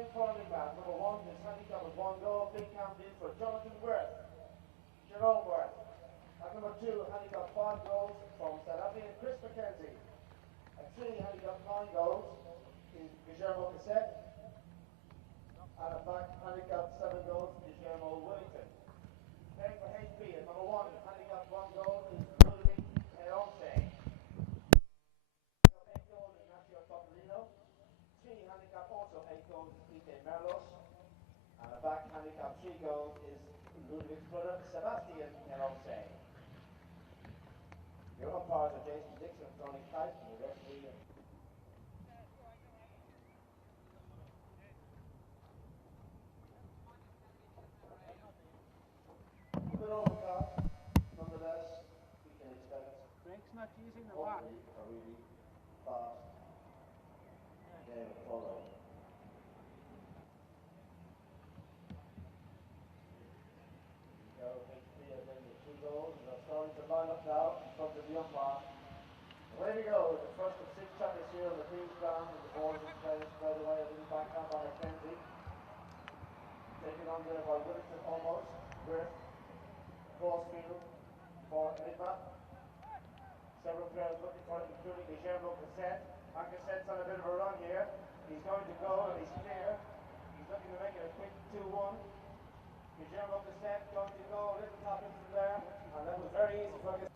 Starting for Enigma, number 1 is handicap with 1 goal, big campaign for Jonathan Worth, Jerome Worth. At number 2, handicap 5 goals from South Africa, Chris McKenzie. At 3, handicap 9 goals is Guillermo Cassette. And at back, handicap 7 goals is Guillermo Wellington. Playing for HP at number 1, handicap 1 goal is Ludwig Eronce. 8 goals is Nacio Topolino. 3, handicap also 8 goals is Peter Merlos. And at back, handicap 3 goals is Ludwig's brother Sebastian Eronce. Your umpires are Jason Dixon and Tony Kite, and the referee. Good overcast, nonetheless, we can expect Frank's not using the lock. a really fast game of polo. Goals, and they're starting to line up now in front of the umpire. Away we go, the first of 6 chapters here on the Queen's ground, and the ball is played straight away, a little back down by McKenzie. Taken on there by Wellington almost, with Crossfield for Enigma. Several players looking for it, including Guillermo Cassette. And Cassette's on a bit of a run here. He's going to go and he's clear. He's looking to make it a quick 2-1. Guillermo Cassette going to go a little top into there, and that was very easy for him.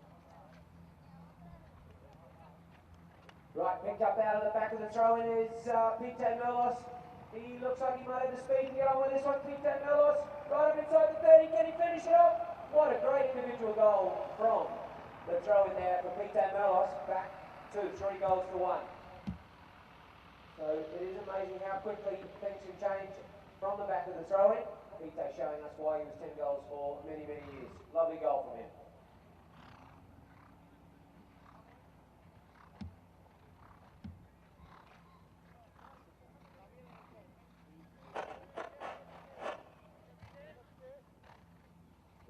Right, picked up out of the back of the throw-in is Peter Merlos. He looks like he might have the speed to get on with this one. Peter Merlos, right up inside the 30, can he finish it off? What a great individual goal from the throw-in there for Peter Merlos, back to 3 goals to 1. So it is amazing how quickly things can change from the back of the throw-in. Peter showing us why he was 10 goals for many, many years. Lovely goal from him.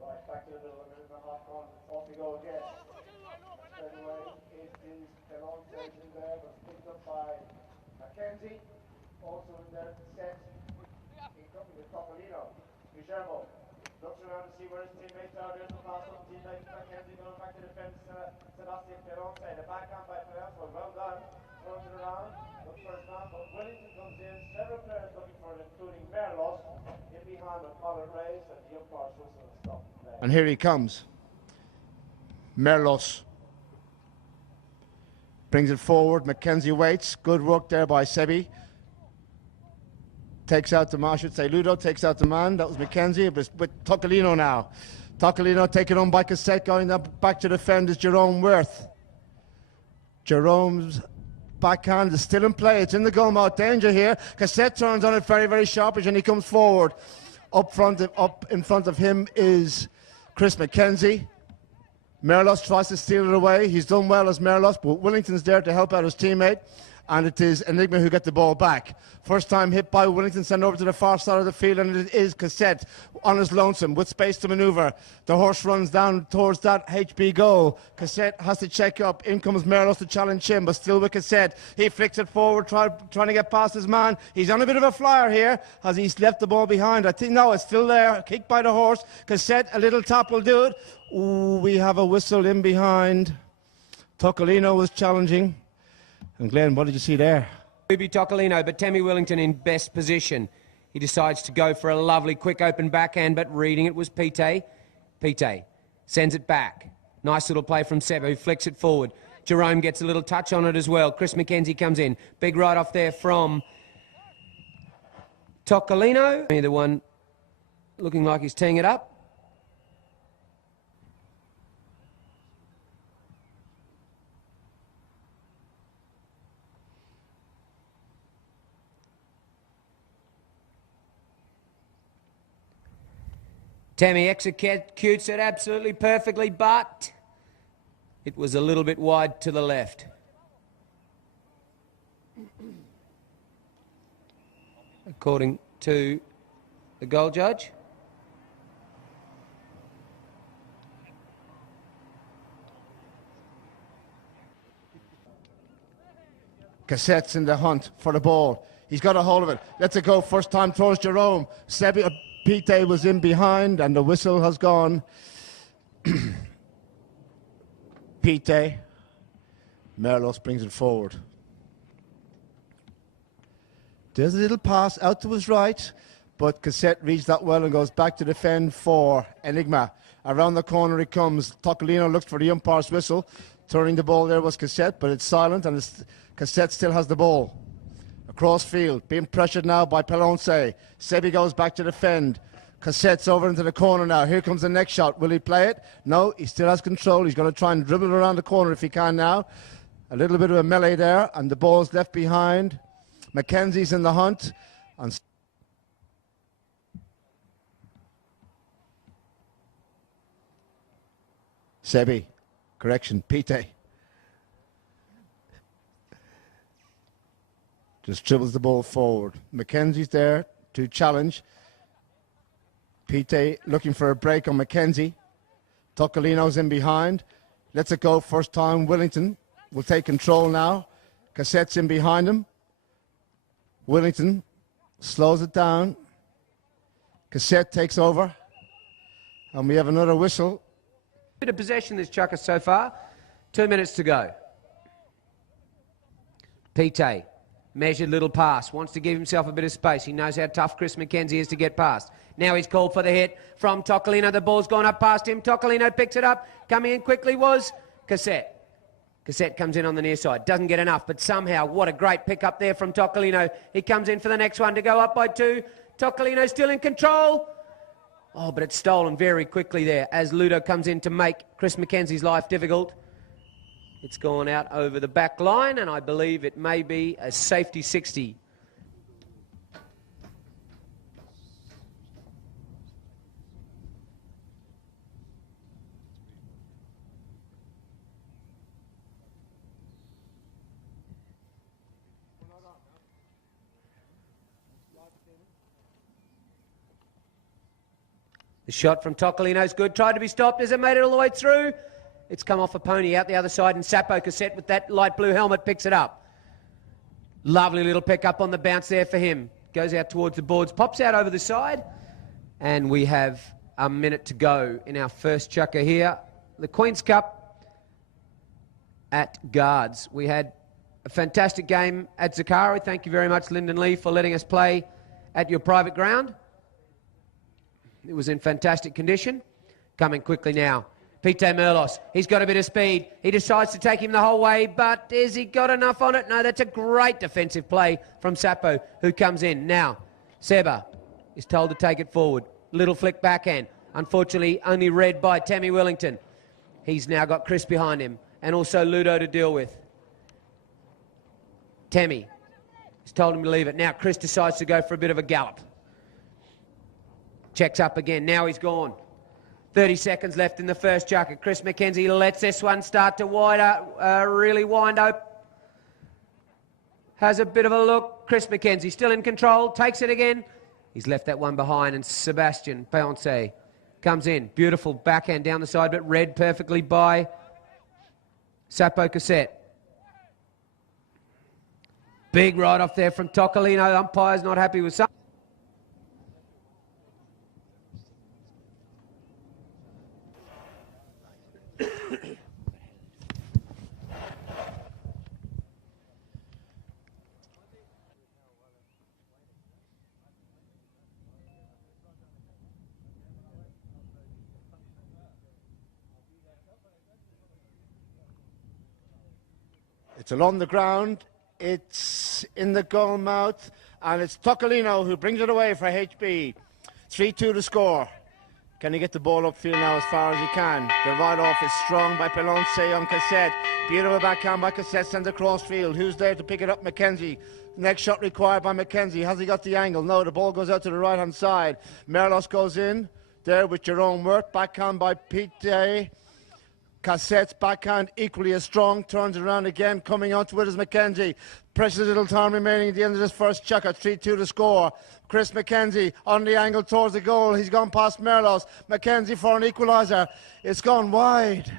Right, back to the middle of the minute and a half on. Off we go again. Straight away, it is Eronce in there, but picked up by McKenzie. Also in there, set. In company with Topolino. Guillermo looks around to see where his teammates are. There's the pass on teammate McKenzie going back to defense. Sebastian Eronce. The backhand by Perez was well done. Throws it around. Looks for his man, but Wellington comes in. Several players looking for it, including Merlos. In behind with collar raised, and the umpire's whistle and stop play. And here he comes. Merlos brings it forward. McKenzie waits. Good work there by Sebi. Takes out the man, I should say Ludo takes out the man. That was McKenzie. It was with Topolino now. Topolino taken on by Cassette, going up back to defend is Jerome Worth. Jerome's backhand is still in play. It's in the goal mouth. Danger here. Cassette turns on it very, very sharpish, and he comes forward. Up in front of him is Chris McKenzie. Merlos tries to steal it away. He's done well as Merlos, but Wellington's there to help out his teammate. And it is Enigma who get the ball back. First time hit by Wellington, sent over to the far side of the field, and it is Cassette on his lonesome with space to manoeuvre. The horse runs down towards that HB goal. Cassette has to check up. In comes Merlos to challenge him, but still with Cassette. He flicks it forward, trying to get past his man. He's on a bit of a flyer here as he's left the ball behind. I think, no, it's still there. Kicked by the horse. Cassette, a little tap will do it. Ooh, we have a whistle in behind. Topolino was challenging. And Glenn, what did you see there? Ruby Topolino, but Tammy Wellington in best position. He decides to go for a lovely quick open backhand, but reading it was Pite. Pite sends it back. Nice little play from Seb, who flicks it forward. Jerome gets a little touch on it as well. Chris McKenzie comes in. Big right off there from Topolino. The one looking like he's teeing it up. Tammy executes it absolutely perfectly, but it was a little bit wide to the left. According to the goal judge. Cassette's in the hunt for the ball. He's got a hold of it. Lets it go first time towards Jerome. Pite was in behind, and the whistle has gone. Pite. Merlos brings it forward. There's a little pass out to his right, but Cassette reads that well and goes back to defend for Enigma. Around the corner he comes. Tocolino looks for the umpire's whistle. Turning the ball there was Cassette, but it's silent, and Cassette still has the ball. Across field, being pressured now by Pelonce. Sebi goes back to defend. Cassette's over into the corner now. Here comes the next shot. Will he play it? No, he still has control. He's going to try and dribble it around the corner if he can now. A little bit of a melee there, and the ball's left behind. Mackenzie's in the hunt. And Sebi, correction, Pite. Just dribbles the ball forward. Mackenzie's there to challenge. Pite looking for a break on Mackenzie. Tocolino's in behind. Lets it go first time. Willington will take control now. Cassette's in behind him. Willington slows it down. Cassette takes over. And we have another whistle. Bit of possession this chucker so far. 2 minutes to go. Pite. Measured little pass, wants to give himself a bit of space. He knows how tough Chris Mackenzie is to get past. Now he's called for the hit from Tocolino. The ball's gone up past him. Tocolino picks it up. Coming in quickly was Cassette. Cassette comes in on the near side. Doesn't get enough, but somehow, what a great pick up there from Tocolino. He comes in for the next one to go up by 2. Tocolino still in control. Oh, but it's stolen very quickly there as Ludo comes in to make Chris Mackenzie's life difficult. It's gone out over the back line, and I believe it may be a safety 60. The shot from Tocolino's good. Tried to be stopped. Has it made it all the way through? It's come off a pony out the other side, and Sapo Cassette with that light blue helmet picks it up. Lovely little pick up on the bounce there for him. Goes out towards the boards, pops out over the side, and we have a minute to go in our first chucker here. The Queen's Cup at Guards. We had a fantastic game at Zakari. Thank you very much, Lyndon Lee, for letting us play at your private ground. It was in fantastic condition. Coming quickly now. Pite Merlos, he's got a bit of speed. He decides to take him the whole way, but has he got enough on it? No, that's a great defensive play from Sapo, who comes in. Now, Seba is told to take it forward. Little flick backhand. Unfortunately, only read by Tammy Wellington. He's now got Chris behind him, and also Ludo to deal with. Tammy has told him to leave it. Now Chris decides to go for a bit of a gallop. Checks up again. Now he's gone. 30 seconds left in the first chucker. Chris Mackenzie lets this one start to really wind up. Has a bit of a look. Chris Mackenzie still in control. Takes it again. He's left that one behind, and Sebastian Peonce comes in. Beautiful backhand down the side, but read perfectly by Sapo Cassette. Big right off there from Tocolino. Umpire's not happy with something. It's along the ground, it's in the goal mouth, and it's Tocolino who brings it away for HB. 3-2 to score. Can he get the ball upfield now as far as he can? The right-off is strong by Pelonce on Cassette. Beautiful backhand by Cassette, sent across field. Who's there to pick it up? Mackenzie. Next shot required by Mackenzie. Has he got the angle? No, the ball goes out to the right-hand side. Merlos goes in there with Jerome Wirt. Backhand by Pite. Cassette's backhand equally as strong, turns it around again, coming onto it is Mackenzie. Precious little time remaining at the end of this first chucker, 3-2 to score. Chris Mackenzie on the angle towards the goal. He's gone past Merlos. Mackenzie for an equaliser. It's gone wide.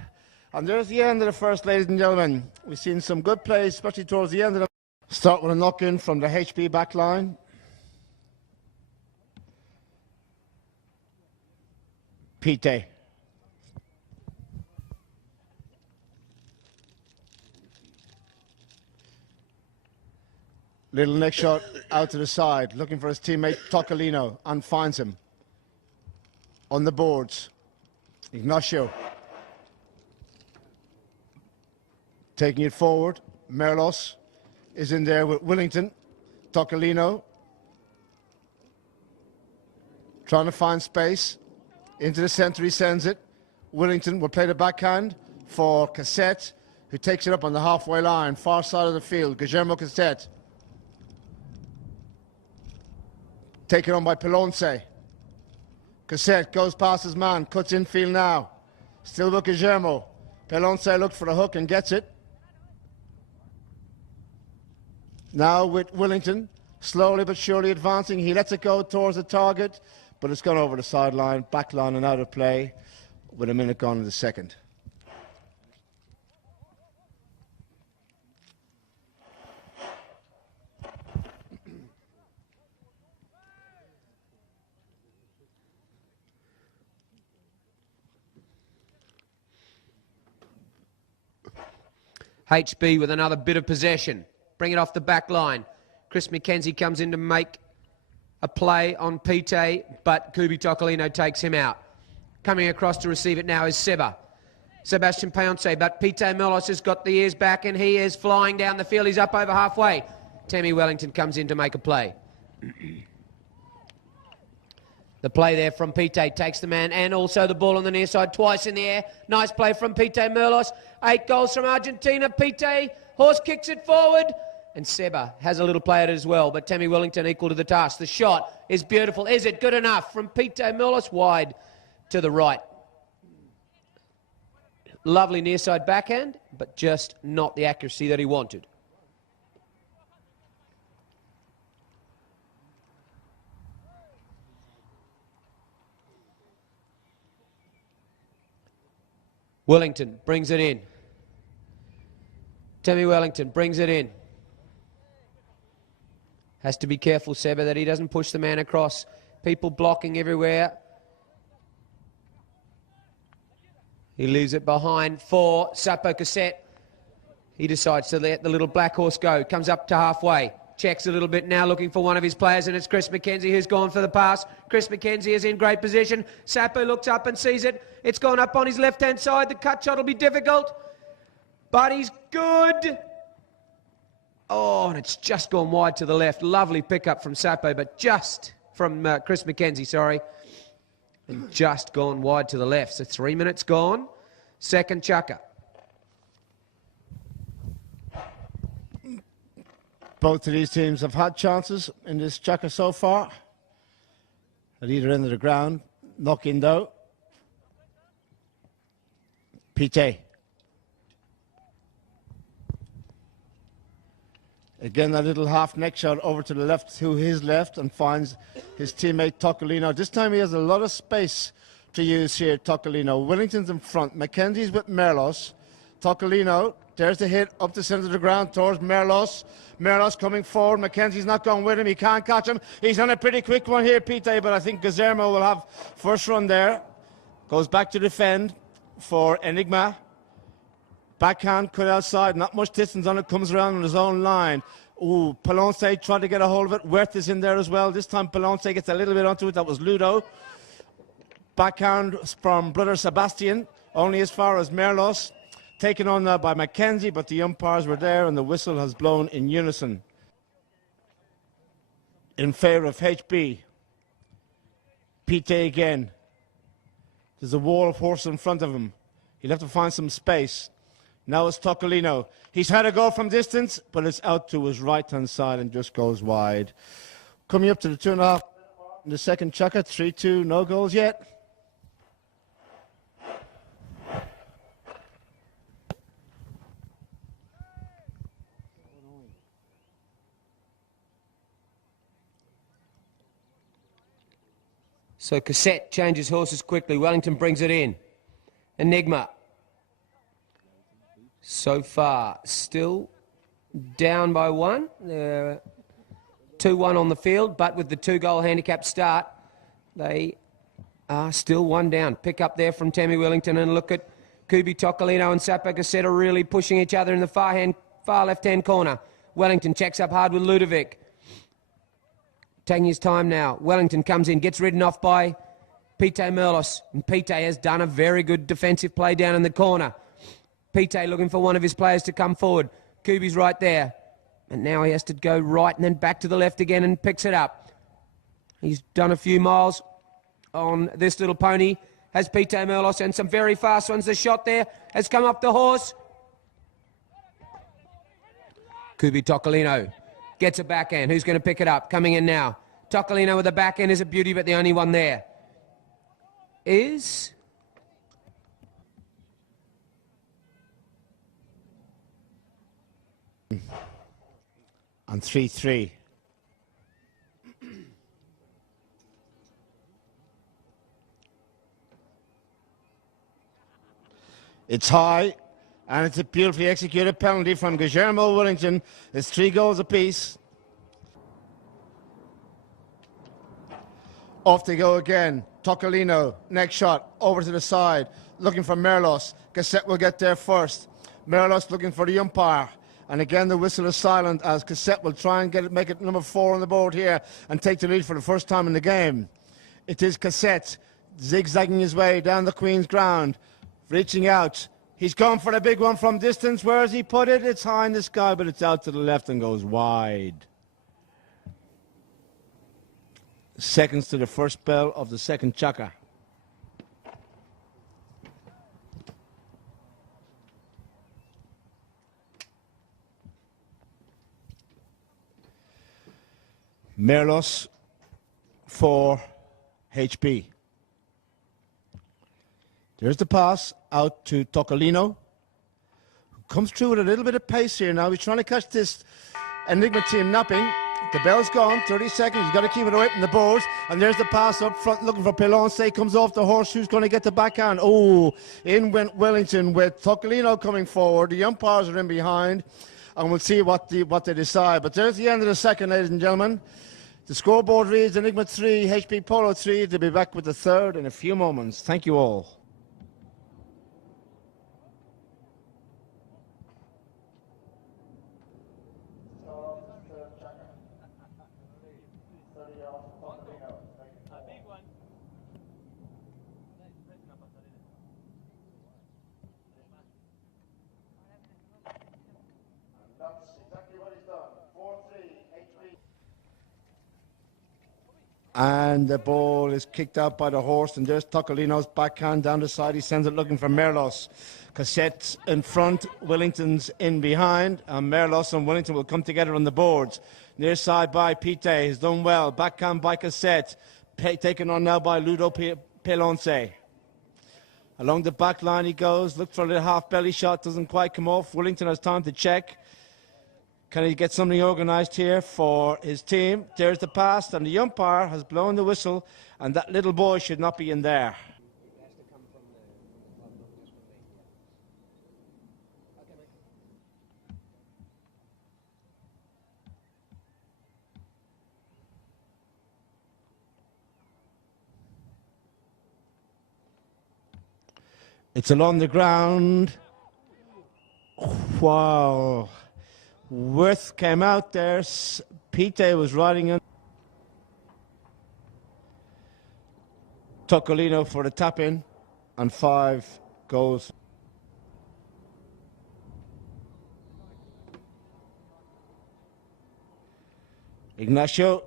And there's the end of the first, ladies and gentlemen. We've seen some good plays, especially towards the end of the Start with a knock-in from the HB back line. Pite. Little neck shot out to the side, looking for his teammate Tocolino, and finds him on the boards. Ignacio taking it forward. Merlos is in there with Willington. Tocolino trying to find space. Into the centre he sends it. Willington will play the backhand for Cassette, who takes it up on the halfway line, far side of the field. Guillermo Cassette. Taken on by Pelonce. Cassette goes past his man, cuts infield now. Still with Guillermo. Pelonce looked for the hook and gets it. Now with Willington, slowly but surely advancing. He lets it go towards the target, but it's gone over the sideline, back line and out of play with a minute gone in the second. HB with another bit of possession. Bring it off the back line. Chris McKenzie comes in to make a play on Pite, but Kubi Tocolino takes him out. Coming across to receive it now is Seba. Sebastian Payonce, but Pite Melos has got the ears back and he is flying down the field. He's up over halfway. Tammy Wellington comes in to make a play. The play there from Pite takes the man and also the ball on the near side twice in the air. Nice play from Pite Merlos. 8 goals from Argentina. Pite, horse kicks it forward. And Seba has a little play at it as well, but Tammy Wellington equal to the task. The shot is beautiful. Is it good enough from Pite Merlos? Wide to the right. Lovely near side backhand, but just not the accuracy that he wanted. Wellington brings it in. Tammy Wellington brings it in. Has to be careful, Seba, that he doesn't push the man across. People blocking everywhere. He leaves it behind for Sapo Cassette. He decides to let the little black horse go. Comes up to halfway. Checks a little bit now, looking for one of his players, and it's Chris McKenzie who's gone for the pass. Chris McKenzie is in great position. Sapo looks up and sees it. It's gone up on his left-hand side. The cut shot will be difficult, but he's good. Oh, and it's just gone wide to the left. Lovely pickup from Sapo, but just from Chris McKenzie, sorry. And just gone wide to the left. So 3 minutes gone. Second chukker. Both of these teams have had chances in this chukker so far. At either end of the ground. Knock in though. Pite. Again, that little half neck shot over to the left, to his left, and finds his teammate Tocolino. This time he has a lot of space to use here, Tocolino. Wellington's in front. McKenzie's with Merlos. Tocolino, there's the hit up the centre of the ground towards Merlos. Merlos coming forward. McKenzie's not going with him. He can't catch him. He's on a pretty quick one here, Pite, but I think Guillermo will have first run there. Goes back to defend for Enigma. Backhand cut outside, not much distance on it, comes around on his own line. Ooh, Pelonce tried to get a hold of it. Wirth is in there as well. This time Pelonce gets a little bit onto it. That was Ludo. Backhand from brother Sebastian, only as far as Merlos. Taken on by McKenzie, but the umpires were there and the whistle has blown in unison in favour of HB. Pite again. There's a wall of horse in front of him. He'll have to find some space. Now it's Tocolino. He's had a go from distance, but it's out to his right-hand side and just goes wide. Coming up to the 2.5 in the second chukker, 3-2, no goals yet. So Cassette changes horses quickly. Wellington brings it in. Enigma. So far, still down by 1. 2-1 on the field, but with the 2-goal handicap start, they are still 1 down. Pick up there from Tammy Wellington, and look at Kubi Tocolino and Sapo Cassette are really pushing each other in the far left-hand corner. Wellington checks up hard with Ludovic. Taking his time now. Wellington comes in, gets ridden off by Pite Merlos. And Pite has done a very good defensive play down in the corner. Pite looking for one of his players to come forward. Kubi's right there. And now he has to go right and then back to the left again and picks it up. He's done a few miles on this little pony. Has Pite Merlos and some very fast ones. The shot there has come up the horse. Kubi Tocolino gets a backhand. Who's going to pick it up? Coming in now. Tocolino with a backhand is a beauty, but the only one there is... on 3-3. It's high, and it's a beautifully executed penalty from Guillermo Wellington. It's 3 goals apiece. Off they go again. Tocolino, next shot, over to the side, looking for Merlos. Cassette will get there first. Merlos looking for the umpire. And again, the whistle is silent as Cassette will try and make it number 4 on the board here and take the lead for the first time in the game. It is Cassette zigzagging his way down the Queen's ground, reaching out. He's gone for the big one from distance. Where has he put it? It's high in the sky, but it's out to the left and goes wide. Seconds to the first bell of the second chaka. Merlos for HP. There's the pass out to Tocolino, who comes through with a little bit of pace here now. He's trying to catch this Enigma team napping. The bell's gone, 30 seconds. He's got to keep it away from the boards. And there's the pass up front looking for Pelonce. Comes off the horse. Who's going to get the backhand? Oh, in went Wellington with Tocolino coming forward. The umpires are in behind. And we'll see what they decide. But there's the end of the second, ladies and gentlemen. The scoreboard reads Enigma 3, HP Polo 3. They'll be back with the third in a few moments. Thank you all. And the ball is kicked out by the horse, and there's Tocolino's backhand down the side. He sends it looking for Merlos. Cassette in front, Wellington's in behind, and Merlos and Wellington will come together on the boards. Near side by Pite, he's done well. Backhand by Cassette, taken on now by Ludo Pelonce. Along the back line he goes, look for a little half belly shot, doesn't quite come off. Wellington has time to check. Can he get something organised here for his team? There's the pass, and the umpire has blown the whistle, and that little boy should not be in there. It's along the ground. Wow. Worth came out there. Pite was riding in. Tocolino for the tap in, and 5 goals. Ignacio,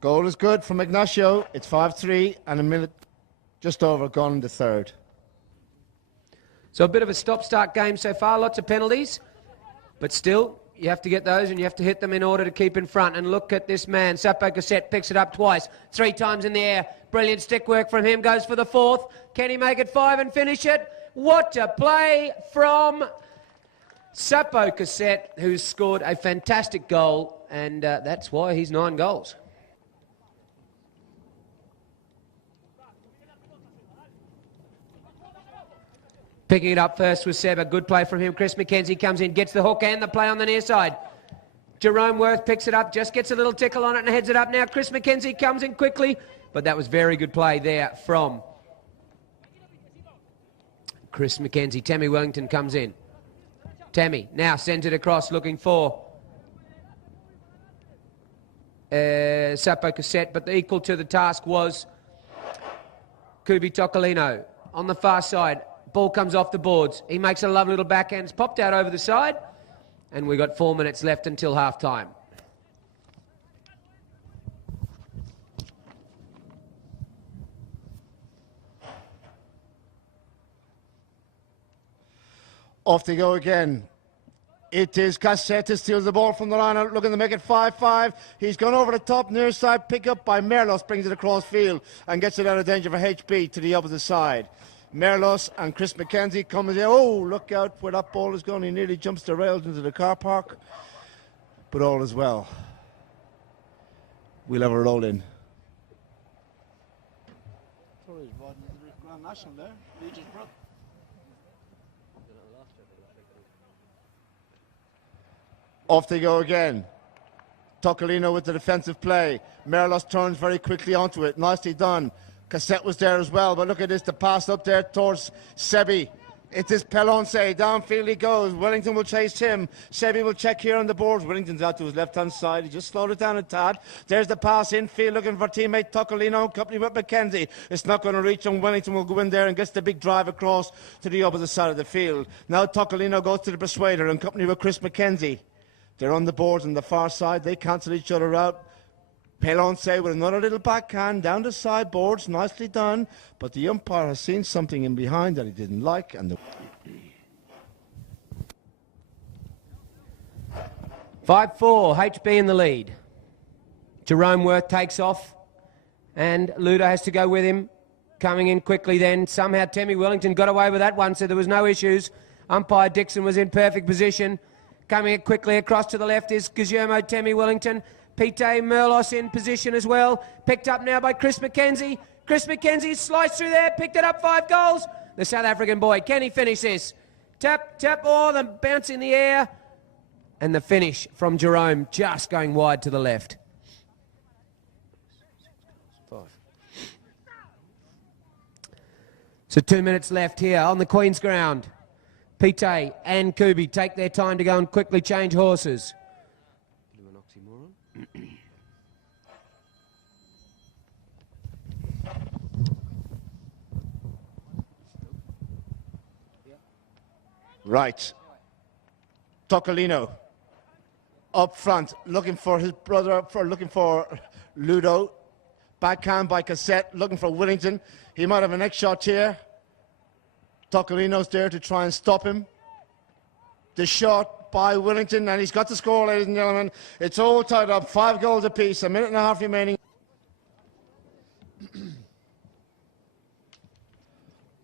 goal is good from Ignacio. It's 5-3 and a minute just over gone in the third. So a bit of a stop-start game so far, lots of penalties, but still, you have to get those and you have to hit them in order to keep in front. And look at this man. Sapo Cassette picks it up twice, 3 times in the air. Brilliant stick work from him. Goes for the 4th. Can he make it 5 and finish it? What a play from Sapo Cassette, who's scored a fantastic goal. And that's why he's 9 goals. Picking it up first was Seb. A good play from him. Chris McKenzie comes in, gets the hook and the play on the near side. Jerome Worth picks it up, just gets a little tickle on it and heads it up now. Chris McKenzie comes in quickly, but that was very good play there from Chris McKenzie. Tammy Wellington comes in. Tammy now sends it across looking for Sapo Cassette, but equal to the task was Kubi Tocolino. On the far side, ball comes off the boards. He makes a lovely little backhand. It's popped out over the side, and we've got 4 minutes left until half-time. Off they go again. It is Cassette who steals the ball from the line out, looking to make it 5-5. He's gone over the top, near side, pick up by Merlos, brings it across field and gets it out of danger for HB to the opposite side. Merlos and Chris McKenzie comes in. Oh, look out where that ball is going. He nearly jumps the rails into the car park. But all is well. We'll have a roll in. Grand National there. Legion's brother. Off they go again. Tocolino with the defensive play. Merlos turns very quickly onto it. Nicely done. Cassette was there as well, but look at this, the pass up there towards Sebi. It is Pelonce. Downfield he goes. Wellington will chase him. Sebi will check here on the boards. Wellington's out to his left-hand side. He just slowed it down a tad. There's the pass infield looking for teammate Tocolino, company with McKenzie. It's not going to reach him. Wellington will go in there and gets the big drive across to the opposite side of the field. Now Tocolino goes to the Persuader in company with Chris McKenzie. They're on the boards on the far side. They cancel each other out. Pelonce with another little backhand down the sideboards. Nicely done. But the umpire has seen something in behind that he didn't like. And 5-4, HB in the lead. Jerome Worth takes off. And Ludo has to go with him. Coming in quickly then. Somehow Tammy Wellington got away with that one, so there was no issues. Umpire Dixon was in perfect position. Coming quickly across to the left is Guillermo Tammy Wellington. Pete Merlos in position as well. Picked up now by Chris McKenzie. Chris McKenzie sliced through there, picked it up, 5 goals. The South African boy, can he finish this? Tap, tap, oh, the bounce in the air. And the finish from Jerome, just going wide to the left. 5. So 2 minutes left here on the Queen's ground. Pete and Kubi take their time to go and quickly change horses. Bit of an oxymoron. Right. Tocolino up front, looking for his brother, looking for Ludo. Backhand by Cassette, looking for Wellington. He might have a next shot here. Tocolino's there to try and stop him. The shot by Wellington, and he's got the score, ladies and gentlemen. It's all tied up, 5 goals apiece, a minute and a half remaining.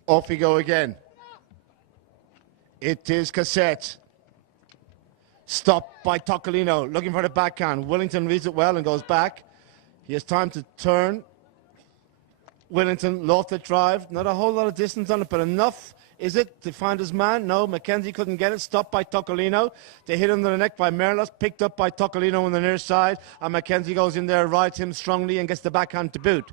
Off we go again. It is Cassette. Stopped by Tocolino, looking for the backhand. Wellington reads it well and goes back. He has time to turn. Wellington lost the drive. Not a whole lot of distance on it, but enough. Is it to find his man? No, McKenzie couldn't get it. Stopped by Tocolino. They hit him to the neck by Merlos. Picked up by Tocolino on the near side. And McKenzie goes in there, rides him strongly and gets the backhand to boot.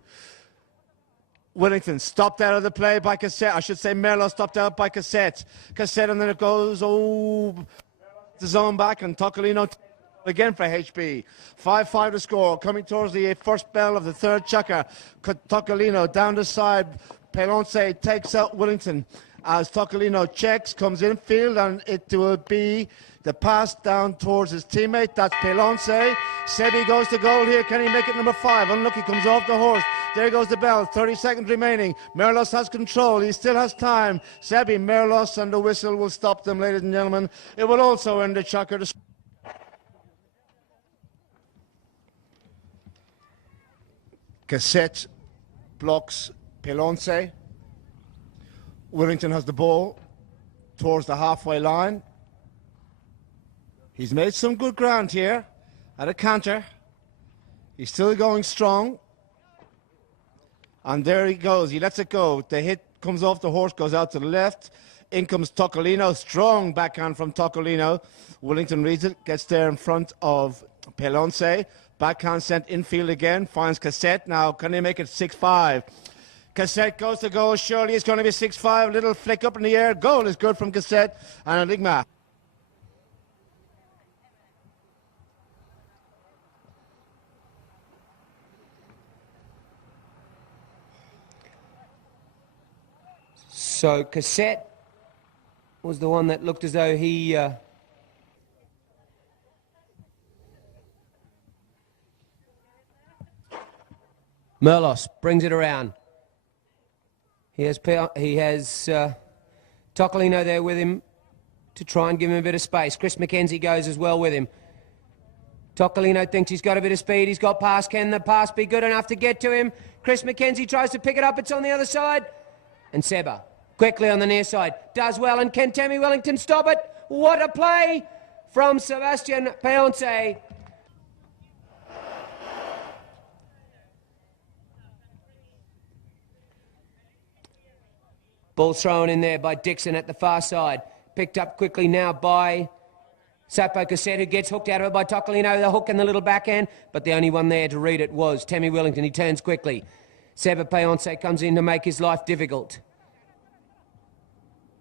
Wellington stopped out of the play by Cassette. I should say Merlos stopped out by Cassette. Cassette, and then it goes, the zone back, and Tocolino again for HB. 5-5 to score. Coming towards the first bell of the third chukker. Tocolino down the side. Pelonce takes out Wellington. As Tocolino checks, comes infield, and it will be the pass down towards his teammate. That's Pelonce. Sebi goes to goal here. Can he make it number 5? Unlucky, comes off the horse. There goes the bell. 30 seconds remaining. Merlos has control. He still has time. Sebi, Merlos, and the whistle will stop them, ladies and gentlemen. It will also end the chukker. Cassette blocks Pelonce. Wellington has the ball towards the halfway line. He's made some good ground here at a canter. He's still going strong. And there he goes. He lets it go. The hit comes off the horse, goes out to the left. In comes Tocolino. Strong backhand from Tocolino. Willington reads it. Gets there in front of Pelonce. Backhand sent infield again. Finds Cassette. Now, can he make it 6-5? Cassette goes to goal. Surely it's going to be 6-5. Little flick up in the air. Goal is good from Cassette. And Enigma. So Cassette was the one that looked as though he... Merlos brings it around. He has Tocolino there with him to try and give him a bit of space. Chris McKenzie goes as well with him. Tocolino thinks he's got a bit of speed. He's got pass. Can the pass be good enough to get to him? Chris McKenzie tries to pick it up. It's on the other side. And Seba quickly on the near side does well. And can Tammy Wellington stop it? What a play from Sebastian Peonce. Ball thrown in there by Dixon at the far side. Picked up quickly now by Sapo Cassette, who gets hooked out of it by Tocolino. The hook and the little backhand, but the only one there to read it was Tammy Wellington. He turns quickly. Seba Peonce comes in to make his life difficult.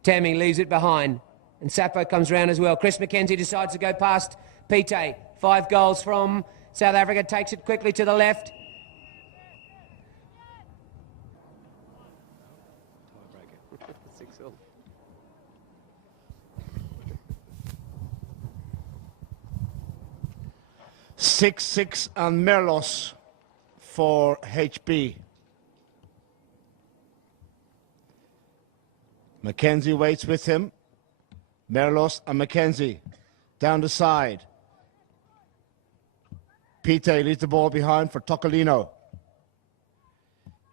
Tammy leaves it behind, and Sapo comes round as well. Chris McKenzie decides to go past Pite. 5 goals from South Africa. Takes it quickly to the left. Six and Merlos for HB. McKenzie waits with him. Merlos and McKenzie down the side. Pite leaves the ball behind for Tocolino.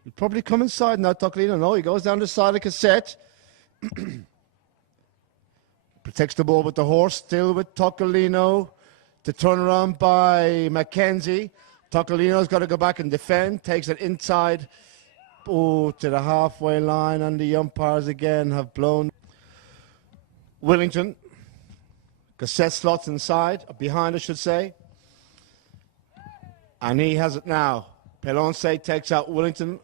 He'll probably come inside now, Tocolino. No, he goes down the side of Cassette. Protects the ball with the horse, still with Tocolino. To turn around by McKenzie. Tocolino's got to go back and defend. Takes it inside. To the halfway line. And the umpires again have blown. Willington. Cassette slots inside. Behind, I should say. And he has it now. Pelonce takes out Willington.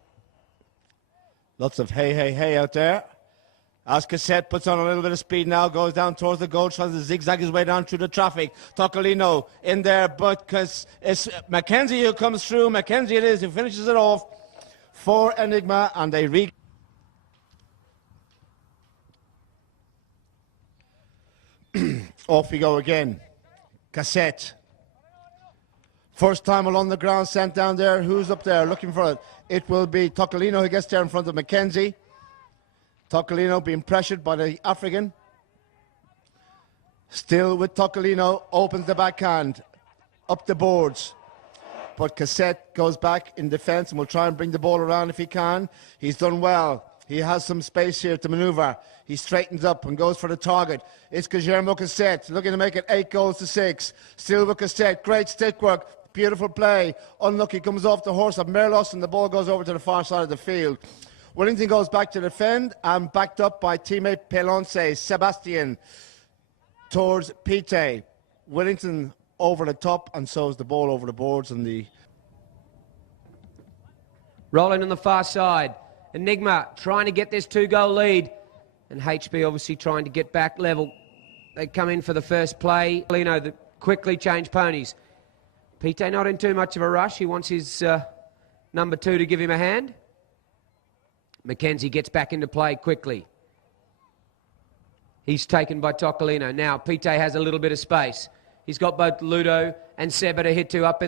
Lots of hey out there. As Cassette puts on a little bit of speed now, goes down towards the goal, tries to zigzag his way down through the traffic. Tocolino in there, but because it's McKenzie who comes through. McKenzie it is who finishes it off for Enigma, and they read. Off we go again. Cassette. First time along the ground, sent down there. Who's up there looking for it? It will be Tocolino who gets there in front of McKenzie. Tocolino being pressured by the African. Still with Tocolino, opens the backhand, up the boards. But Cassette goes back in defence and will try and bring the ball around if he can. He's done well. He has some space here to manoeuvre. He straightens up and goes for the target. It's Guillermo Cassette looking to make it 8 goals to 6. Still with Cassette, great stick work, beautiful play. Unlucky, comes off the horse of Merlos and the ball goes over to the far side of the field. Willington goes back to defend and backed up by teammate Pelonce, Sebastian, towards Pite. Willington over the top, and so is the ball over the boards. And the rolling on the far side. Enigma trying to get this 2-goal lead. And HB obviously trying to get back level. They come in for the first play. Lino the quickly change ponies. Pite not in too much of a rush. He wants his number 2 to give him a hand. McKenzie gets back into play quickly. He's taken by Tocolino. Now Pite has a little bit of space. He's got both Ludo and Seba to hit to up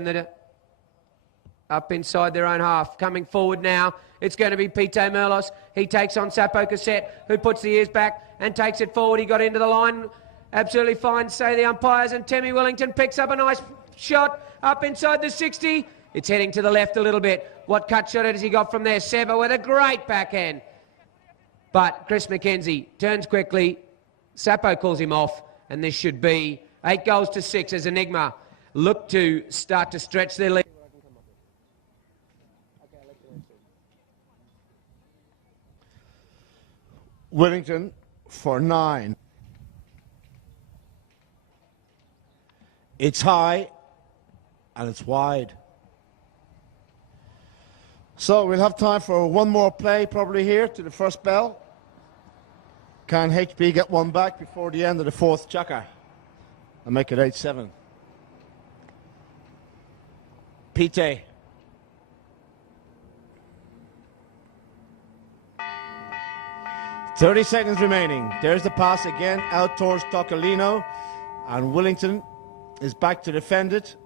inside their own half. Coming forward now, it's going to be Pite Merlos. He takes on Sapo Cassette, who puts the ears back and takes it forward. He got into the line. Absolutely fine, say the umpires. And Tammy Wellington picks up a nice shot up inside the 60. It's heading to the left a little bit. What cut shot has he got from there? Seba with a great backhand. But Chris McKenzie turns quickly. Sapo calls him off. And this should be 8 goals to 6 as Enigma look to start to stretch their lead. Willington for 9. It's high and it's wide. So we'll have time for one more play probably here to the first bell. Can HB get one back before the end of the 4th checker and make it 8-7? Pite. "30 seconds remaining. There's the pass again out towards Tocolino, and Willington is back to defend it.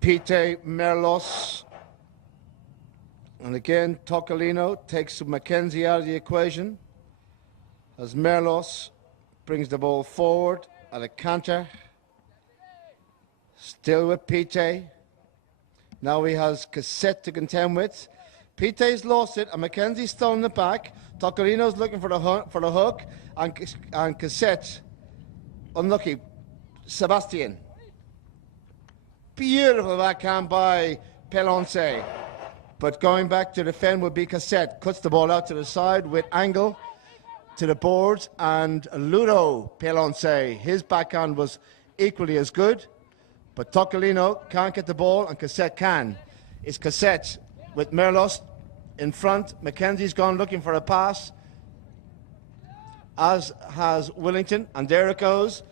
Pite, Merlos, and again Tocolino takes Mackenzie out of the equation as Merlos brings the ball forward at a canter. Still with Pite. Now he has Cassette to contend with. Pite's lost it and Mackenzie's still in the back. Tocolino's looking for the hook and Cassette unlucky. Sebastian. Beautiful backhand by Pelonce. But going back to defend would be Cassette. Cuts the ball out to the side with angle to the boards, and Ludo Pelonce, his backhand was equally as good. But Tocolino can't get the ball and Cassette can. It's Cassette with Merlos in front. Mackenzie's gone looking for a pass, as has Willington, and there it goes.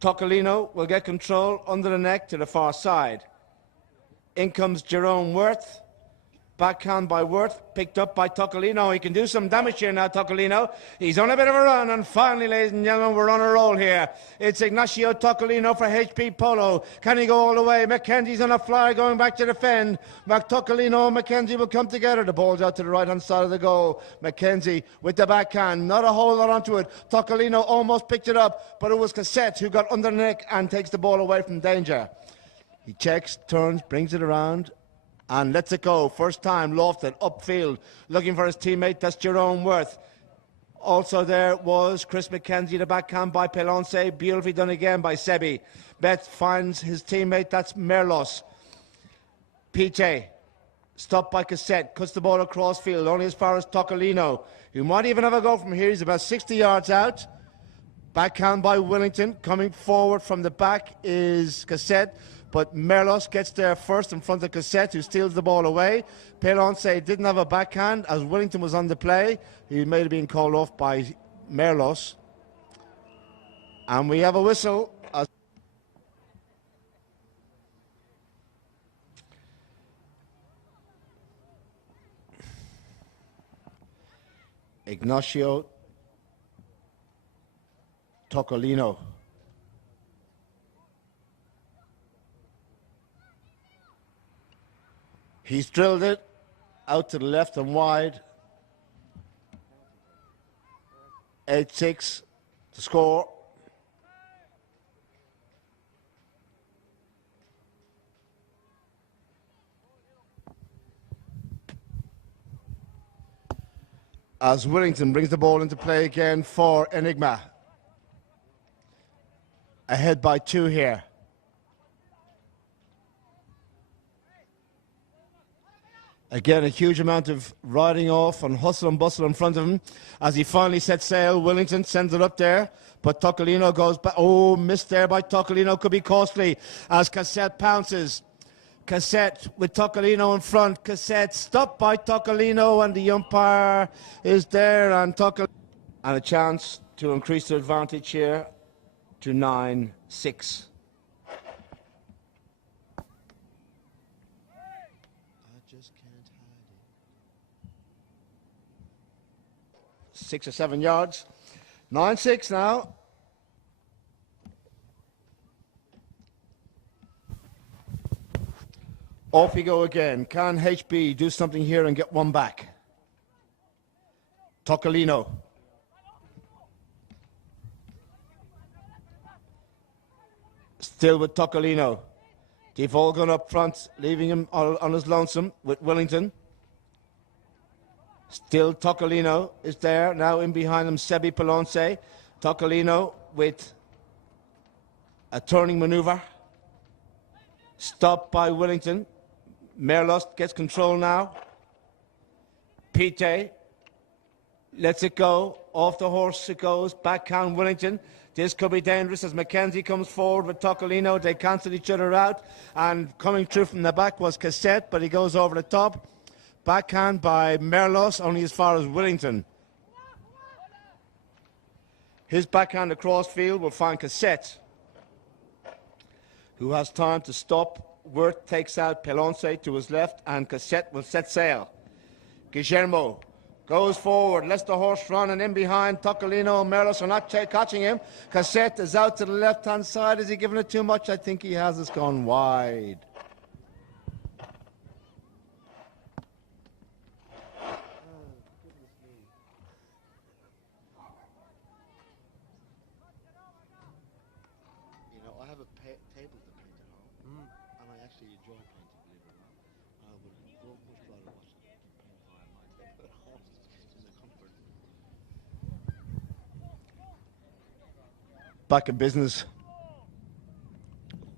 Tocolino will get control under the neck to the far side. In comes Jerome Worth. Backhand by Worth, picked up by Tocolino. He can do some damage here now, Tocolino. He's on a bit of a run, and finally, ladies and gentlemen, we're on a roll here. It's Ignacio Tocolino for HP Polo. Can he go all the way? Mackenzie's on a fly, going back to defend. Tocolino and Mackenzie will come together. The ball's out to the right-hand side of the goal. Mackenzie with the backhand, not a whole lot onto it. Tocolino almost picked it up, but it was Cassette who got under the neck and takes the ball away from danger. He checks, turns, brings it around, and lets it go. First time lofted upfield, looking for his teammate. That's Jerome Worth. Also there was Chris Mackenzie, the backhand by Pelonce. Beautifully done again by Sebi. Bet finds his teammate. That's Merlos. Pite, stopped by Cassette, cuts the ball across field, only as far as Tocolino, who might even have a go from here. He's about 60 yards out. Backhand by Willington. Coming forward from the back is Cassette, but Merlos gets there first in front of Cassette, who steals the ball away. Pelonce didn't have a backhand as Willington was on the play. He may have been called off by Merlos. And we have a whistle. Ignacio Tocolino. He's drilled it out to the left and wide. 8-6 to score. As Willington brings the ball into play again for Enigma. Ahead by 2 here. Again, a huge amount of riding off and hustle and bustle in front of him. As he finally sets sail, Willington sends it up there, but Tocolino goes back. Oh, missed there by Tocolino, could be costly as Cassette pounces. Cassette with Tocolino in front. Cassette stopped by Tocolino, and the umpire is there, and a chance to increase the advantage here to 9-6. 6 or 7 yards. 9-6 now. Off we go again. Can HB do something here and get one back? Tocolino. Still with Tocolino. They've all gone up front, leaving him on his lonesome with Willington. Still Tocolino is there. Now in behind him, Sebi Pelonce. Tocolino with A turning maneuver. Stopped by Wellington. Merlos gets control now. Pite lets it go. Off the horse it goes. Backhand Wellington. This could be dangerous as Mackenzie comes forward with Tocolino. They cancel each other out. And coming through from the back was Cassette, but he goes over the top. Backhand by Merlos, only as far as Wellington. His backhand across field will find Cassette, who has time to stop. Wirth takes out Pelonce to his left, and Cassette will set sail. Guillermo goes forward, lets the horse run, and in behind, Tocolino and Merlos are not catching him. Cassette is out to the left-hand side. Is he giving it too much? I think he has. It's gone wide. Table to paint at home, and I actually enjoy painting, believe it or not. I would much rather watch it than paint via my table at home, just in the comfort. Back in business.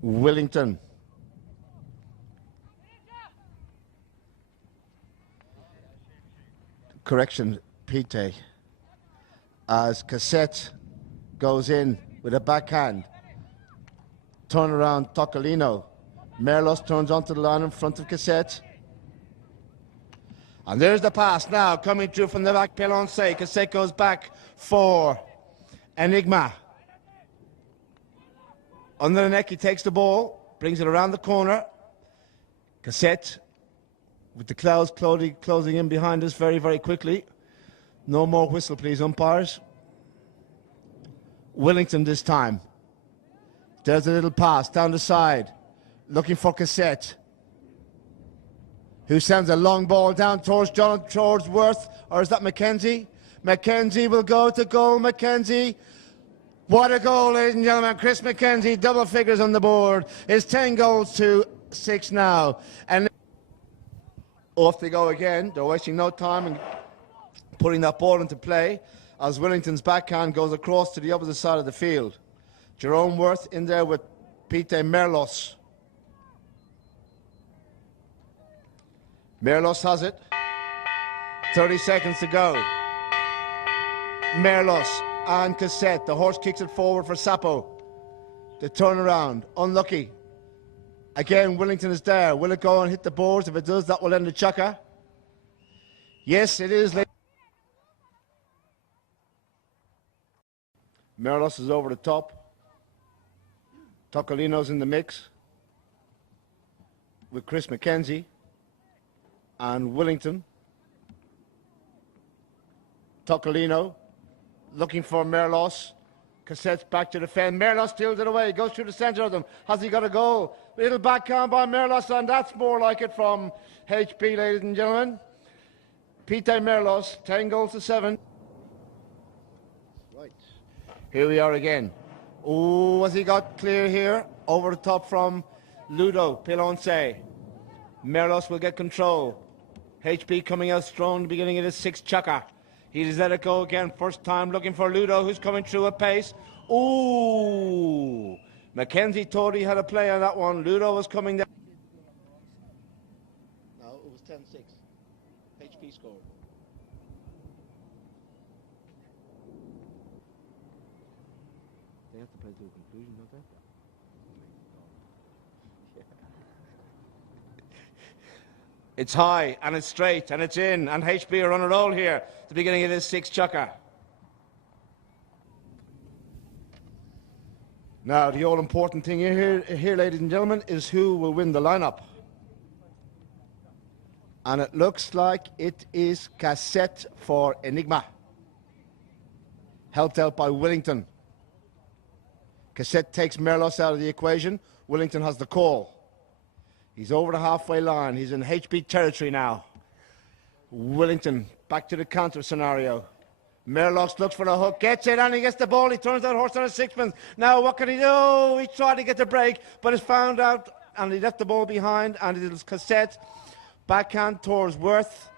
Wellington. Correction, Pite. As Cassette goes in with a backhand. Turn around, Tocolino. Merlos turns onto the line in front of Cassette. And there's the pass now, coming through from the back, Pelonce. Cassette goes back for Enigma. Under the neck, he takes the ball, brings it around the corner. Cassette, with the clouds closing in behind us very, very quickly. No more whistle, please, umpires. Wellington this time. There's a little pass down the side, looking for Cassette, who sends a long ball down towards Wirth, or is that Mackenzie? Mackenzie will go to goal. Mackenzie, what a goal, ladies and gentlemen. Chris Mackenzie, double figures on the board. It's 10 goals to 6 now. And off they go again. They're wasting no time in putting that ball into play as Wellington's backhand goes across to the opposite side of the field. Jerome Wirth in there with Pite Merlos. Merlos has it. 30 seconds to go. Merlos and Cassette. The horse kicks it forward for Sapo. The turnaround. Unlucky. Again, Wellington is there. Will it go and hit the boards? If it does, that will end the chukker. Yes, it is. Merlos is over the top. Tocolino's in the mix with Chris Mackenzie and Wellington. Tocolino looking for Merlos. Cassette's back to defend. Merlos steals it away, goes through the centre of them. Has he got a goal? Little backhand by Merlos, and that's more like it from HP, ladies and gentlemen. Pite Merlos, 10 goals to 7. Right. Here we are again. Oh, has he got clear here? Over the top from Ludo Pelonce. Merlos will get control. HP coming out strong at the beginning of the 6th chukker. He's let it go again. First time looking for Ludo, who's coming through at pace. Ooh! Mackenzie thought he had a play on that one. Ludo was coming down. No, it was 10-6. HP scored. They have to play to a conclusion, don't they? It's high, and it's straight, and it's in, and HP are on a roll here at the beginning of this 6th chukker. Now, the all-important thing here, ladies and gentlemen, is who will win the lineup. And it looks like it is Cassette for Enigma. Helped out by Wellington. Cassette takes Merlos out of the equation. Wellington has the call. He's over the halfway line. He's in HP territory now. Wellington back to the counter scenario. Merlos looks for the hook, gets it, and he gets the ball. He turns that horse on a sixpence. Now what can he do? He tried to get the break, but it's found out, and he left the ball behind, and it is Cassette. Backhand towards Wirth.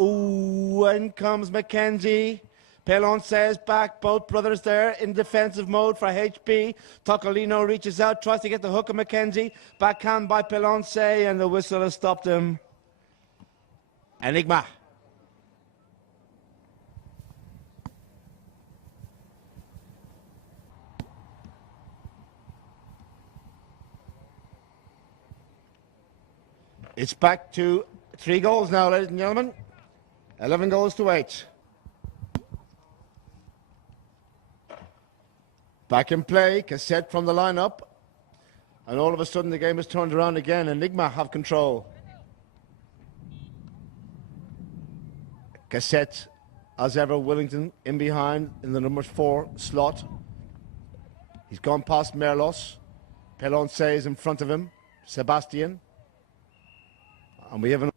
Ooh, in comes Mackenzie. Pelon says back, both brothers there in defensive mode for HP. Tocolino reaches out, tries to get the hook of Mackenzie. Backhand by Pelonce, and the whistle has stopped him. Enigma. It's back to 3 goals now, ladies and gentlemen. 11 goals to 8. Back in play, Cassette from the lineup. And all of a sudden the game is turned around again. Enigma have control. Cassette, as ever, Wellington in behind in the number 4 slot. He's gone past Merlos. Pelonce is in front of him. Sebastian. And we have an...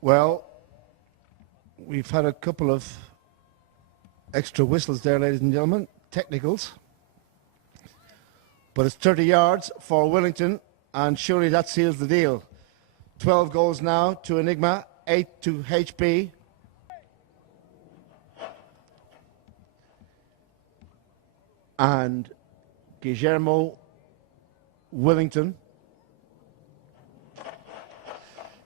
Well, we've had a couple of extra whistles there, ladies and gentlemen. Technicals. But it's 30 yards for Wellington, and surely that seals the deal. 12 goals now to Enigma, 8 to HB. And Guillermo Wellington.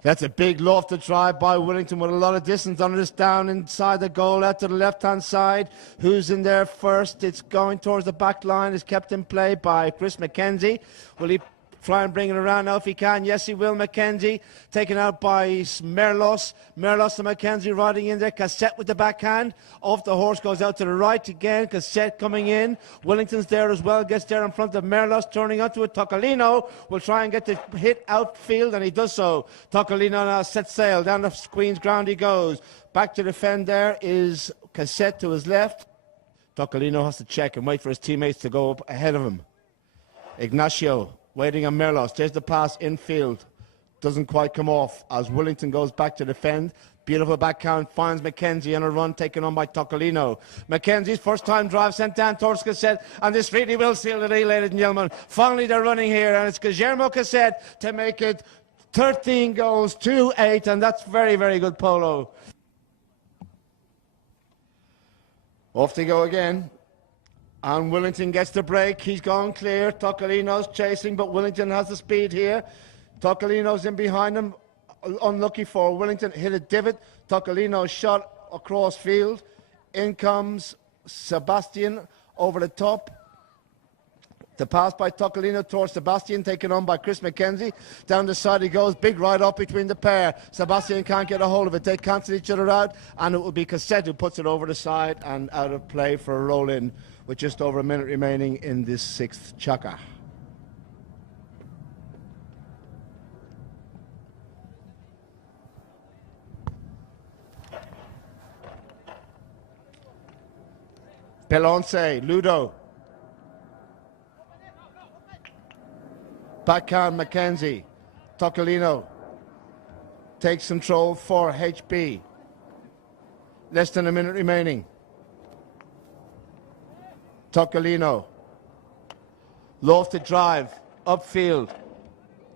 That's a big lofted try by Wellington with a lot of distance on this down inside the goal out to the left-hand side. Who's in there first? It's going towards the back line. It's kept in play by Chris Mackenzie. Will he try and bring it around now if he can? Yes, he will. Mackenzie taken out by Merlos. Merlos to Mackenzie riding in there. Cassette with the backhand. Off the horse, goes out to the right again. Cassette coming in. Wellington's there as well. Gets there in front of Merlos. Turning onto it. Tocolino will try and get the hit outfield, and he does so. Tocolino now sets sail. Down the Queen's ground he goes. Back to defend there is Cassette to his left. Tocolino has to check and wait for his teammates to go up ahead of him. Ignacio waiting on Merlos. There's the pass infield. Doesn't quite come off as Wellington goes back to defend. Beautiful backhand. Finds Mackenzie on a run taken on by Tocolino. Mackenzie's first time drive sent down towards Cassette. And this really will seal the deal, ladies and gentlemen. Finally they're running here. And it's Guillermo Cassette to make it 13 goals to 8. And that's very, very good polo. Off they go again. And Wellington gets the break. He's gone clear. Tocolino's chasing, but Wellington has the speed here. Tocolino's in behind him. Unlucky for Wellington. Hit a divot. Tocolino's shot across field. In comes Sebastian over the top. The pass by Tocolino towards Sebastian, taken on by Chris Mackenzie. Down the side he goes. Big ride up between the pair. Sebastian can't get a hold of it. They cancel each other out, and it will be Cassette who puts it over the side and out of play for a roll-in with just over a minute remaining in this 6th chaka. Pelonce, Ludo. Backhand Mackenzie. Tocolino takes control for HB. Less than a minute remaining. Tocolino. Lofted drive. Upfield.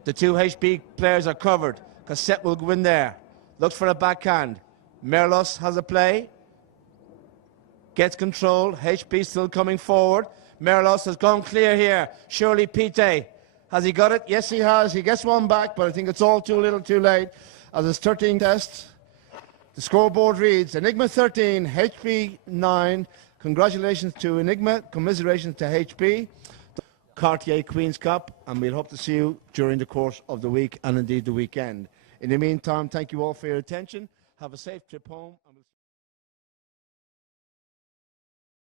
The 2 HB players are covered. Cassette will go in there. Looks for a backhand. Merlos has a play. Gets control. HB still coming forward. Merlos has gone clear here. Surely Pite. Has he got it? Yes, he has. He gets one back, but I think it's all too little too late. As it's 13 test, the scoreboard reads Enigma 13, HB 9. Congratulations to Enigma. Commiserations to HB. Cartier Queen's Cup, and we'll hope to see you during the course of the week and indeed the weekend. In the meantime, thank you all for your attention. Have a safe trip home. And we'll